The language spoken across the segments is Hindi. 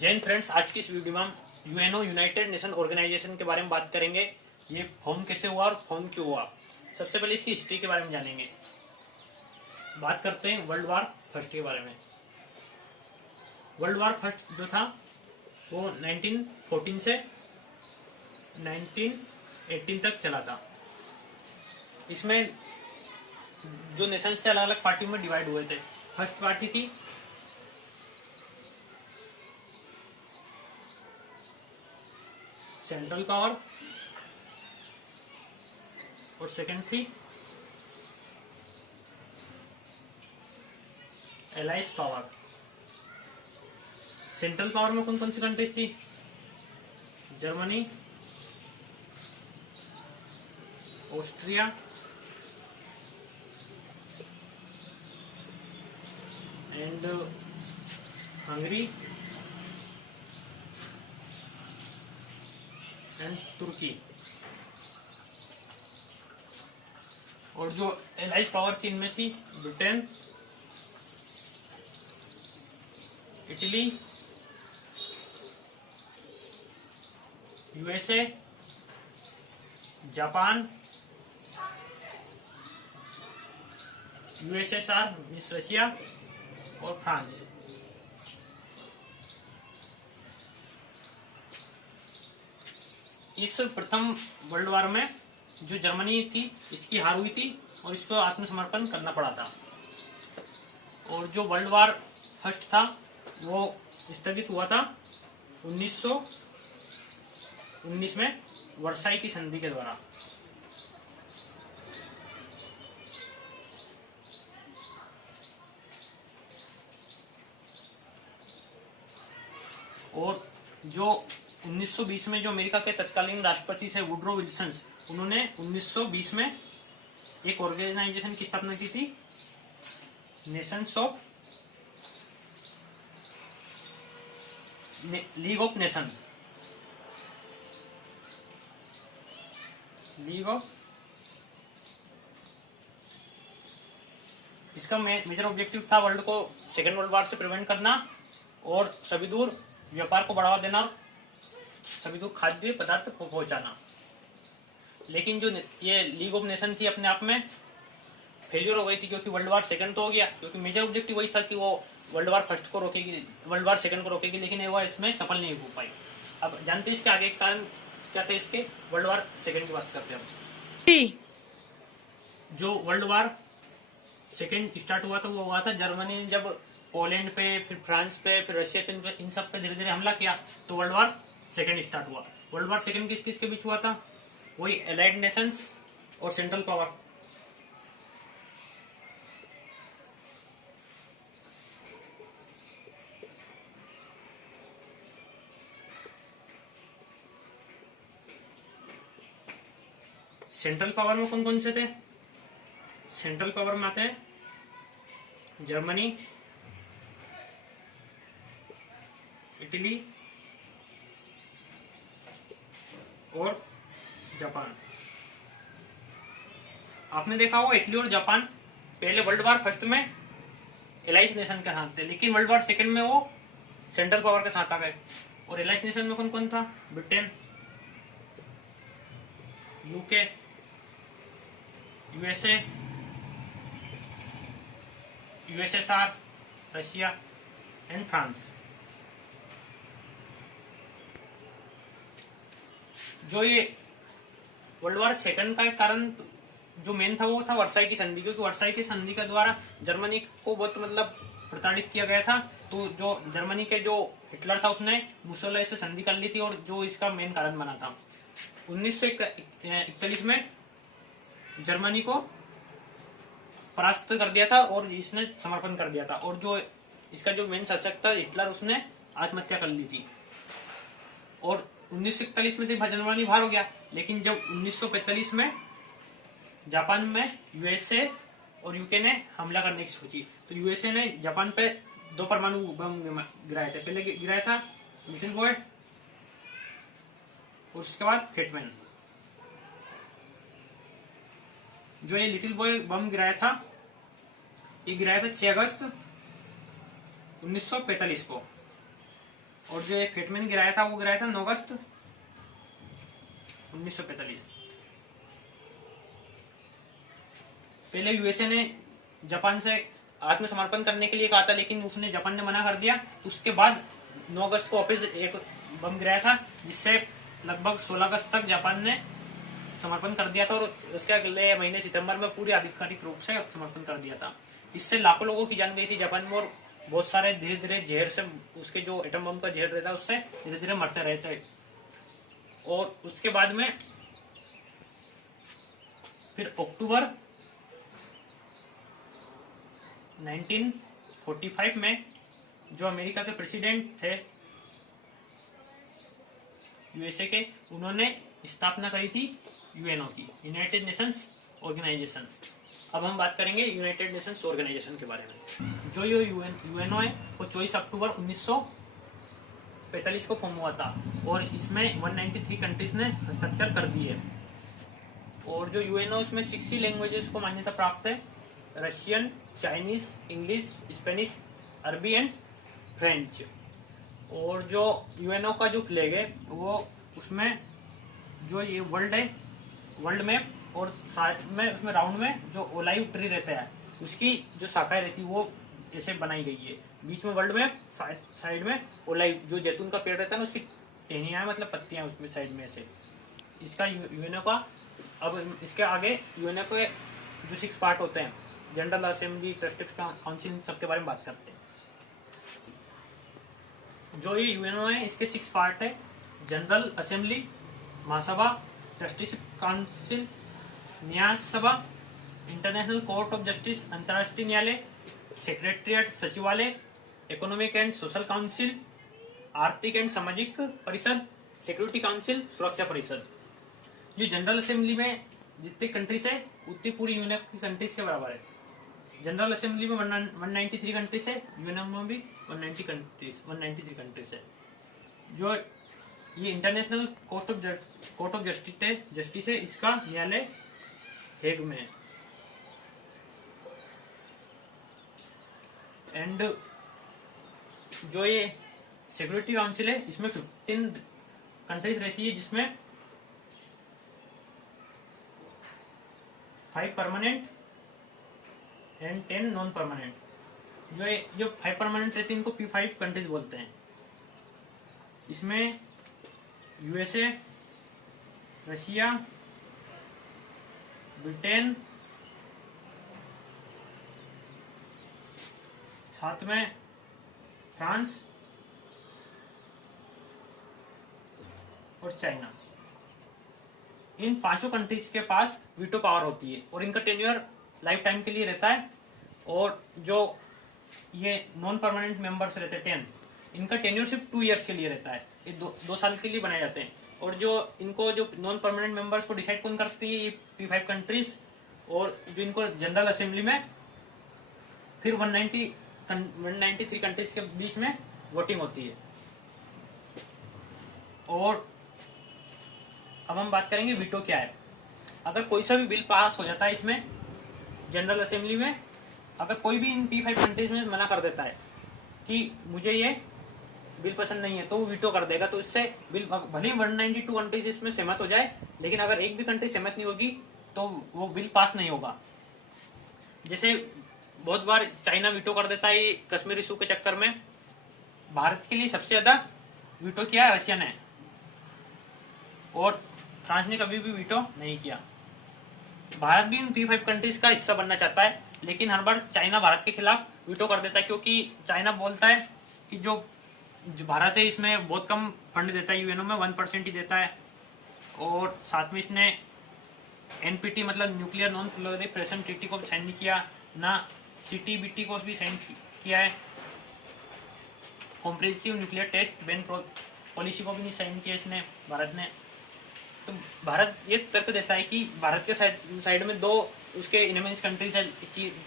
जैन फ्रेंड्स, आज की इस वीडियो में हम यूएनओ यूनाइटेड नेशन ऑर्गेनाइजेशन के बारे में बात करेंगे। ये फॉर्म कैसे हुआ और फॉर्म क्यों हुआ। सबसे पहले इसकी हिस्ट्री के बारे में जानेंगे। बात करते हैं वर्ल्ड वार फर्स्ट के बारे में। वर्ल्ड वार फर्स्ट जो था वो 1914 से 1918 तक चला था। इसमें जो नेशंस थे अलग अलग पार्टियों में डिवाइड हुए थे। फर्स्ट पार्टी थी सेंट्रल पावर और सेकंड थी एलाइज पावर। सेंट्रल पावर में कौन कौन सी कंट्रीज थी? Germany, Austria, and Hungary and Turkey. और जो एलाइज पावर थी इनमें थी Britain, Italy, USA, Japan, USSR Russia और फ्रांस। इस प्रथम वर्ल्ड वार में जो जर्मनी थी इसकी हार हुई थी और इसको आत्मसमर्पण करना पड़ा था। और जो वर्ल्ड वार फर्स्ट था वो स्थगित हुआ था 1919 में वर्साई की संधि के द्वारा। और जो 1920 में जो अमेरिका के तत्कालीन राष्ट्रपति थे वुडरो विल्सन, उन्होंने 1920 में एक ऑर्गेनाइजेशन की स्थापना की थी, Nations of league of nation. League of इसका मेजर ऑब्जेक्टिव था वर्ल्ड को सेकेंड वर्ल्ड वार से प्रिवेंट करना और सभी दूर व्यापार को बढ़ावा देना और सभी दूर खाद्य पदार्थ पहुंचाना। लेकिन जो ये लीग ऑफ नेशन थी अपने आप में फेलियर हो गई थी, क्योंकि वर्ल्ड वार सेकंड तो हो गया, क्योंकि मेजर ऑब्जेक्टिव वही था कि वो वर्ल्ड वार फर्स्ट को रोकेगी, वर्ल्ड वार सेकंड को रोकेगी, लेकिन वो इसमें सफल नहीं हो पाई। अब जानते हैं इसके आगे कारण क्या थे इसके। वर्ल्ड वार सेकंड की बात करते हैं। जो वर्ल्ड वार सेकंड स्टार्ट हुआ था वो हुआ था जर्मनी ने जब पोलैंड पे, फिर फ्रांस पे, फिर रशिया पे, इन सब पे धीरे धीरे हमला किया तो वर्ल्ड वार सेकंड स्टार्ट हुआ। वर्ल्ड वार सेकंड किस किस के बीच हुआ था? वही एलाइड नेशंस और सेंट्रल पावर। सेंट्रल पावर में कौन कौन से थे? सेंट्रल पावर में आते हैं जर्मनी, इटली और जापान। आपने देखा होगा इटली और जापान पहले वर्ल्ड वार फर्स्ट में एलाइज नेशन के साथ थे, लेकिन वर्ल्ड वार सेकंड में वो सेंट्रल पावर के साथ आ गए। और एलाइज नेशन में कौन कौन था? Britain, UK, USA, USSR, Russia and France. जो ये वर्ल्ड वार सेकंड का कारण जो मेन था वो था वर्साई की संधि, क्योंकि वर्साई की संधि के द्वारा जर्मनी को बहुत प्रताड़ित किया गया था। तो जो जर्मनी के जो हिटलर था उसने मुसोलिनी से संधि कर ली थी और जो इसका मेन कारण बना था। 1941 में जर्मनी को परास्त कर दिया था और इसने समर्पण कर दिया था। और जो इसका जो मेन शासक था हिटलर, उसने आत्महत्या कर ली थी। और 1941 में जर्मनी बाहर हो गया, लेकिन जब 1945 में जापान में यूएसए और यूके ने हमला करने की सोची तो यूएसए ने जापान पे 2 परमाणु बम गिराए थे। पहले गिराया था लिटिल बॉय और उसके बाद फेटमैन। जो ये लिटिल बॉय बम गिराया था ये गिराया था 6 अगस्त 1945 को। और जो एक फेटमैन गिराया था वो गिराया था 9 अगस्त 1945। पहले यूएसए ने जापान से आत्मसमर्पण करने के लिए कहा था, लेकिन उसने जापान ने मना कर दिया। उसके बाद 9 अगस्त को वापस एक बम गिराया था, जिससे लगभग 16 अगस्त तक जापान ने समर्पण कर दिया था, और उसके अगले महीने सितंबर में पूरी आधिकारिक रूप से समर्पण कर दिया था। इससे लाखों लोगों की जान गई थी जापान में, और बहुत सारे धीरे धीरे जहर से, उसके जो एटम बम का जहर रहता है उससे धीरे धीरे मरते रहते। और उसके बाद में फिर अक्टूबर 1945 में जो अमेरिका के प्रेसिडेंट थे यूएसए के, उन्होंने स्थापना करी थी यूएनओ की, यूनाइटेड नेशंस ऑर्गेनाइजेशन। अब हम बात करेंगे यूनाइटेड नेशंस ऑर्गेनाइजेशन के बारे में। जो ये यूएनओ है वो 24 अक्टूबर 1945 को फॉर्म हुआ था, और इसमें 193 कंट्रीज ने हस्ताक्षर कर दिए। और जो यूएनओ, इसमें 60 लैंग्वेजेस को मान्यता प्राप्त है: रशियन, चाइनीज, इंग्लिश, स्पेनिश, अरबी एंड फ्रेंच। और जो यूएनओ का जो फ्लैग है वो, उसमें जो ये वर्ल्ड है, वर्ल्ड मैप, और साथ में उसमें राउंड में जो ओलाइव ट्री रहता है उसकी जो शाखाएं रहती है वो ऐसे बनाई गई है। बीच में वर्ल्ड मैप, साइड में ओलाइव, जो जैतून का पेड़ रहता है ना, उसकी टहनियां मतलब पत्तियां उसमें साइड में से। इसका यूएनओ का, अब इसके आगे यूएनओ के जो 6 पार्ट होते हैं, जनरल असेंबली, ट्रस्टीज काउंसिल, सबके बारे में बात करते हैं। जो ये यूएनओ है इसके 6 पार्ट है: जनरल असेंबली, महासभा, ट्रस्टीज काउंसिल, न्याय सभा, इंटरनेशनल कोर्ट ऑफ जस्टिस, अंतर्राष्ट्रीय न्यायालय, सेक्रेटरिएट सचिवालय, इकोनॉमिक एंड सोशल काउंसिल, आर्थिक एंड सामाजिक परिषद, सिक्योरिटी काउंसिल, सुरक्षा परिषद। जो जनरल असेंबली में जितनी कंट्रीज है उतनी पूरी यूएनओ की कंट्रीज के बराबर है। जनरल असेंबली में 193 कंट्रीज है, यूएनओ में भी 193 कंट्रीज है। जो ये इंटरनेशनल कोर्ट ऑफ जस्टिस है, इसका न्यायालय हेग में है। एंड जो ये सिक्योरिटी काउंसिल है, इसमें 15 कंट्रीज रहती है, जिसमें 5 परमानेंट एंड 10 नॉन परमानेंट। जो 5 परमानेंट रहती है इनको P5 कंट्रीज बोलते हैं। इसमें यूएसए, रशिया, ब्रिटेन, साथ में फ्रांस और चाइना। इन 5 कंट्रीज के पास वीटो पावर होती है, और इनका टेन्योर लाइफ टाइम के लिए रहता है। और जो ये नॉन परमानेंट मेंबर्स रहते हैं 10, इनका टेन्योर सिर्फ 2 इयर्स के लिए रहता है। ये 2 साल के लिए बनाए जाते हैं। और जो इनको, जो नॉन परमानेंट मेंबर्स को डिसाइड कौन करती है, ये P5 कंट्रीज। और जो इनको जनरल असेंबली में फिर 193 कंट्रीज के बीच में वोटिंग होती है। और अब हम बात करेंगे वीटो क्या है। अगर कोई सा भी बिल पास हो जाता है इसमें जनरल असेंबली में, अगर कोई भी इन P5 कंट्रीज में मना कर देता है कि मुझे ये बिल पसंद नहीं है, तो वो वीटो कर देगा। तो इससे बिल भले ही 192 कंट्रीज इसमें सहमत हो जाए, लेकिन अगर एक भी कंट्री सहमत नहीं होगी तो वो बिल पास नहीं होगा। जैसे बहुत बार चाइना वीटो कर देता है कश्मीर इशू के चक्कर में। भारत के लिए सबसे ज्यादा वीटो किया है रशिया ने, और फ्रांस ने कभी भी वीटो नहीं किया। भारत भी इन P5 कंट्रीज का हिस्सा बनना चाहता है, लेकिन हर बार चाइना भारत के खिलाफ वीटो कर देता है, क्योंकि चाइना बोलता है कि जो भारत है इसमें बहुत कम फंड देता है, यूएनओ में 1% ही देता है। और साथ में इसने NPT मतलब न्यूक्लियर नॉन प्रोलिफरेशन ट्रीटी को भी साइन नहीं किया, ना CTBT को भी साइन किया है, comprehensive nuclear test ban policy को भी नहीं साइन किया इसने, भारत ने। तो भारत ये तर्क देता है कि भारत के साइड में 2 उसके इनेमिस कंट्रीज है,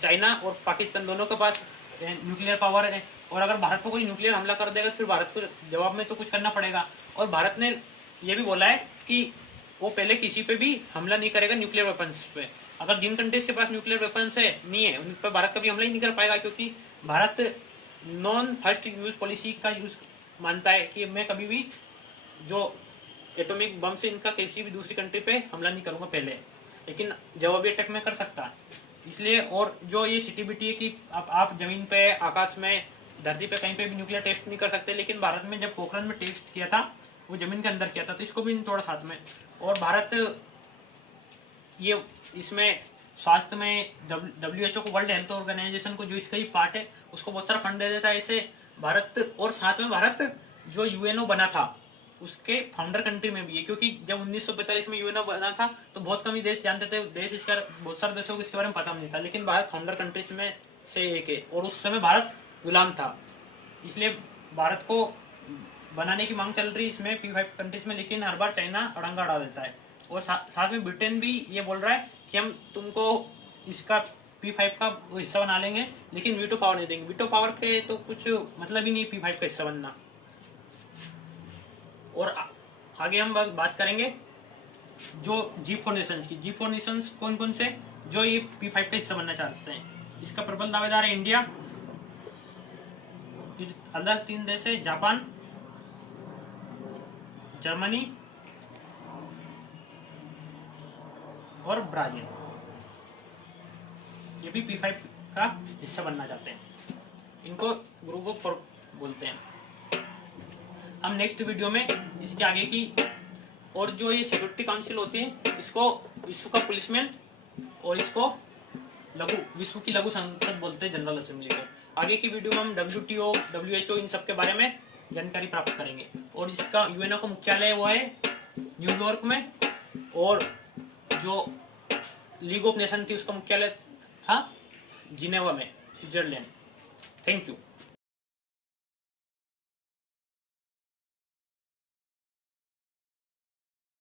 चाइना और पाकिस्तान, दोनों के पास न्यूक्लियर पावर है। और अगर भारत को कोई न्यूक्लियर हमला कर देगा तो फिर भारत को जवाब में तो कुछ करना पड़ेगा। और भारत ने ये भी बोला है कि वो पहले किसी पे भी हमला नहीं करेगा न्यूक्लियर वेपन्स पे। अगर जिन कंट्रीज के पास न्यूक्लियर वेपन्स है नहीं है, उन पर भारत कभी हमला ही नहीं कर पाएगा, क्योंकि Bharat non first use policy का यूज मानता है कि मैं कभी भी जो एटॉमिक बम से इनका किसी भी दूसरी कंट्री पे हमला नहीं करूंगा पहले, लेकिन जवाबी अटैक में कर सकता। इसलिए और जो ये सिटी-बिटी है कि आप जमीन पे, आकाश में, धरती पे कहीं पे भी न्यूक्लियर टेस्ट नहीं कर सकते, लेकिन भारत में जब पोखरण में टेस्ट किया था वो जमीन के अंदर किया था, तो इसको भी थोड़ा साथ में। और भारत ये इसमें स्वास्थ्य में WHO को, वर्ल्ड हेल्थ ऑर्गेनाइजेशन को, जो इसका ही पार्ट है, उसको बहुत सारा फंड दे देता है इसे भारत। और साथ में भारत जो यूएनओ बना था उसके फाउंडर कंट्री में भी है, क्योंकि जब 1945 में यूएनओ बना था तो बहुत कम ही देश जानते थे, देश इसका बहुत सारे देशों को इसके बारे में पता नहीं था, लेकिन भारत फाउंडर कंट्रीज में से एक है। और उस समय भारत गुलाम था, इसलिए भारत को बनाने की मांग चल रही इसमें P5 कंट्रीज में, लेकिन हर बार चाइना अड़ंगा अड़ा देता है। और साथ में ब्रिटेन भी ये बोल रहा है कि हम तुमको इसका P5 का हिस्सा बना लेंगे, लेकिन वीटो पावर नहीं देंगे। वीटो पावर के तो कुछ मतलब ही नहीं P5 का हिस्सा बनना। और आगे हम बात करेंगे जो G4 नेशंस की। G4 नेशंस कौन कौन से जो ये P5 का हिस्सा बनना चाहते हैं? इसका प्रबल दावेदार है इंडिया, फिर अलग 3 देश है, जापान, जर्मनी और ब्राजील। ये भी P5 का हिस्सा बनना चाहते हैं, इनको ग्रुप ऑफ 4 बोलते हैं। हम नेक्स्ट वीडियो में इसके आगे की और जो ये सिक्योरिटी काउंसिल होती है इसको विश्व का पुलिसमैन और इसको विश्व की लघु संसद बोलते हैं, जनरल असेंबली को। आगे की वीडियो में हम WTO, WHO इन सब के बारे में जानकारी प्राप्त करेंगे। और इसका यूएनओ का मुख्यालय वो है न्यूयॉर्क में, और जो लीग ऑफ नेशन थी उसका मुख्यालय था जिनेवा में, स्विट्जरलैंड। Thank you.